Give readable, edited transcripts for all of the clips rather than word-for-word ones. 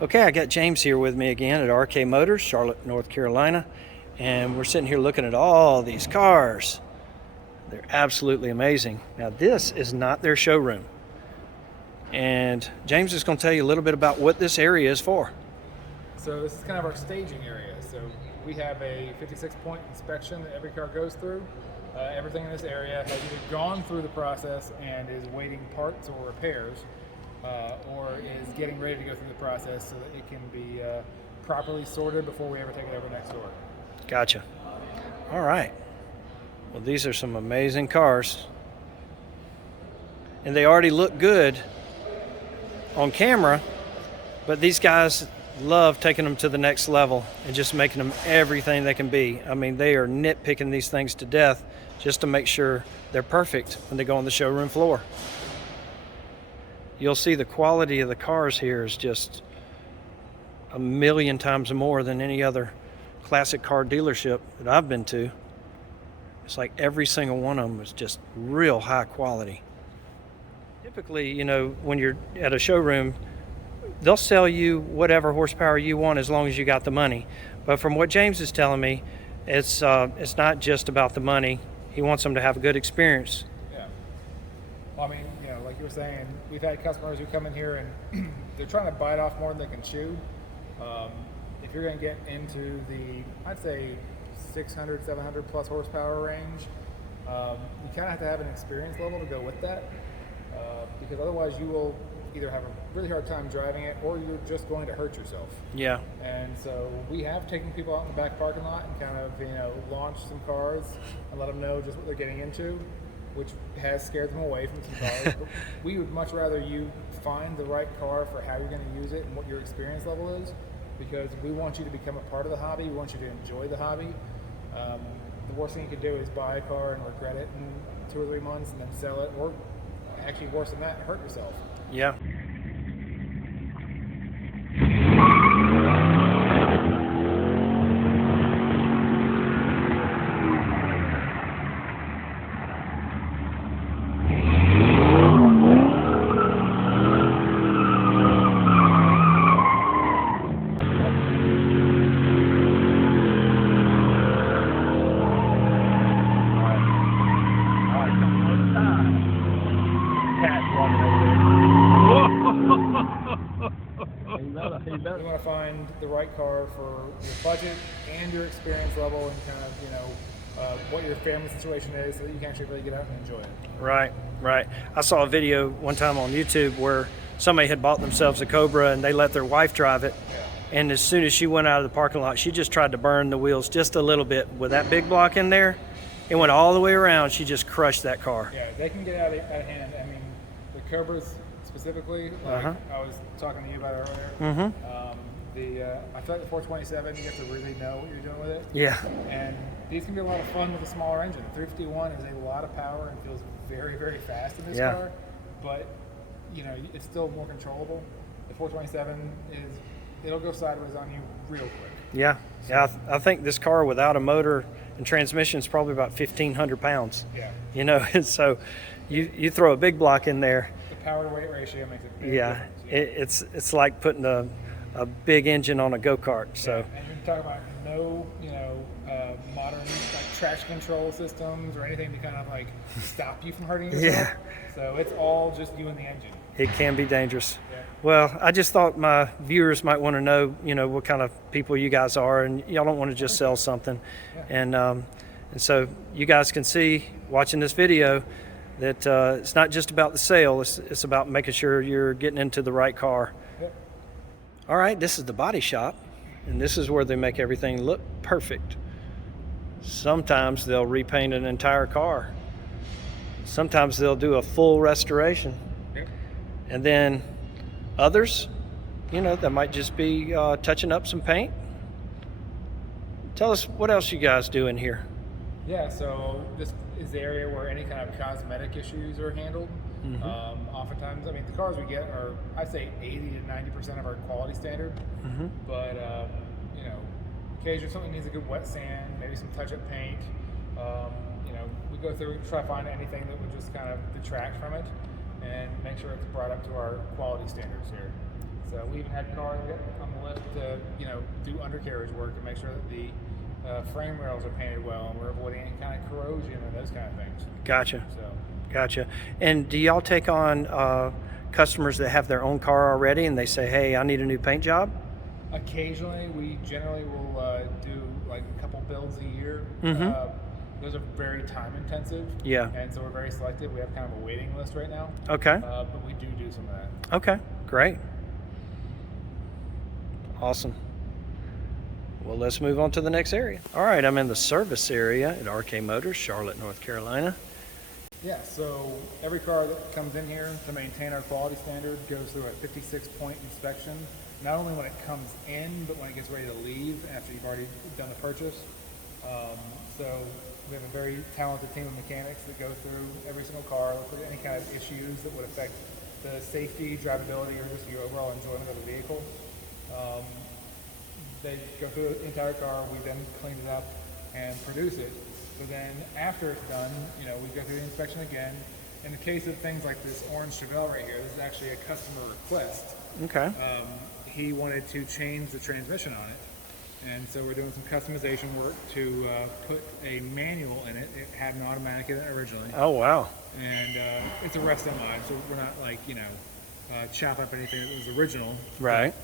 Okay, I got James here with me again at RK Motors, Charlotte, North Carolina, and we're sitting here looking at all these cars. They're absolutely amazing. Now, this is not their showroom, and James is going to tell you a little bit about what this area is for. So this is kind of our staging area. So we have a 56-point inspection that every car goes through. Everything in this area has either gone through the process and is waiting parts or repairs, or is getting ready to go through the process so that it can be properly sorted before we ever take it over next door. Gotcha. All right. Well, these are some amazing cars, and they already look good on camera, but these guys love taking them to the next level and just making them everything they can be. I mean, they are nitpicking these things to death just to make sure they're perfect when they go on the showroom floor. You'll see the quality of the cars here is just a million times more than any other classic car dealership that I've been to. It's like every single one of them is just real high quality. Typically, you know, when you're at a showroom, they'll sell you whatever horsepower you want as long as you got the money. But from what James is telling me, it's not just about the money. He wants them to have a good experience. Yeah. Well, I mean, you know, like you were saying, we've had customers who come in here and they're trying to bite off more than they can chew. If you're going to get into the, I'd say, 600, 700 plus horsepower range, you kind of have to have an experience level to go with that, because otherwise you will either have a really hard time driving it or you're just going to hurt yourself. Yeah. And so we have taken people out in the back parking lot and kind of, you know, launched some cars and let them know just what they're getting into, which has scared them away from some cars. But we would much rather you find the right car for how you're going to use it and what your experience level is, because we want you to become a part of the hobby. We want you to enjoy the hobby. The worst thing you could do is buy a car and regret it in 2 or 3 months and then sell it, or actually worse than that, hurt yourself. Yeah. You want to find the right car for your budget and your experience level, and kind of, you know, what your family situation is, so that you can actually really get out and enjoy it. Right, right. I saw a video one time on YouTube where somebody had bought themselves a Cobra and they let their wife drive it. Yeah. And as soon as she went out of the parking lot, she just tried to burn the wheels just a little bit. With that big block in there, it went all the way around. She just crushed that car. Yeah, they can get out of hand. I mean, the Cobras specifically, like I was talking to you about earlier. I feel like the 427, you have to really know what you're doing with it. Yeah. And these can be a lot of fun with a smaller engine. The 351 is a lot of power and feels very, very fast in this car, but you know, it's still more controllable. The 427 it'll go sideways on you real quick. Yeah, yeah. I think this car without a motor and transmission is probably about 1,500 pounds. Yeah. You know, and so you throw a big block in there. The power to weight ratio makes a big Yeah, difference. it's like putting a big engine on a go-kart. So. Yeah. And you're talking about no, you know, modern like traction control systems or anything to kind of like stop you from hurting yourself. Yeah. So it's all just you and the engine. It can be dangerous. Yeah. Well, I just thought my viewers might want to know, you know, what kind of people you guys are, and y'all don't want to just sell something. Yeah. And so you guys can see, watching this video, that it's not just about the sale. It's about making sure you're getting into the right car. Yep. All right, this is the body shop, and this is where they make everything look perfect. Sometimes they'll repaint an entire car. Sometimes they'll do a full restoration. Yep. And then others, you know, that might just be touching up some paint. Tell us what else you guys do in here. Yeah, so this is the area where any kind of cosmetic issues are handled. Oftentimes, I mean, the cars we get are, I'd say, 80 to 90% of our quality standard. But, you know, occasionally something needs a good wet sand, maybe some touch-up paint. You know, we go through and try to find anything that would just kind of detract from it and make sure it's brought up to our quality standards here. So we even had cars on the list to, do undercarriage work and make sure that the frame rails are painted well, and we're avoiding any kind of corrosion and those kind of things. Gotcha. So Gotcha. And do y'all take on customers that have their own car already and they say, hey, I need a new paint job? occasionally, we generally will do like a couple builds a year. Mhm. Those are very time intensive. Yeah. And so we're very selective. We have kind of a waiting list right now. Okay. But we do some of that. Okay. Great. Awesome. Well, let's move on to the next area. All right, I'm in the service area at RK Motors, Charlotte, North Carolina. Yeah, so every car that comes in here to maintain our quality standard goes through a 56-point inspection, not only when it comes in, but when it gets ready to leave after you've already done the purchase. So we have a very talented team of mechanics that go through every single car, look for any kind of issues that would affect the safety, drivability, or just your overall enjoyment of the vehicle. They go through the entire car, we then clean it up and produce it. So then after it's done, we go through the inspection again. In the case of things like this orange Chevelle right here, this is actually a customer request. Okay. He wanted to change the transmission on it. And so we're doing some customization work to put a manual in it. It had an automatic in it originally. Oh, wow. And it's a resto mod, so we're not like, chop up anything that was original. Right.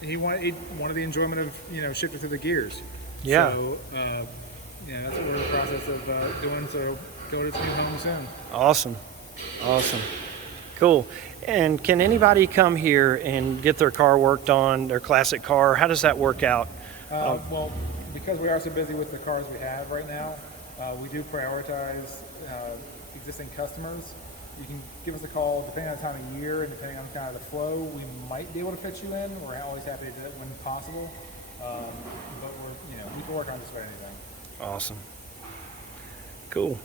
He wanted the enjoyment of shifting through the gears. Yeah. So that's what we're in the process of doing. So go to its new home soon. Awesome. Awesome. Cool. And can anybody come here and get their car worked on, their classic car? How does that work out? Well, because we are so busy with the cars we have right now, we do prioritize existing customers. You can give us a call depending on the time of year and depending on kind of the flow. We might be able to fit you in. We're always happy to do it when possible. But we can work on just about anything. Awesome. Cool.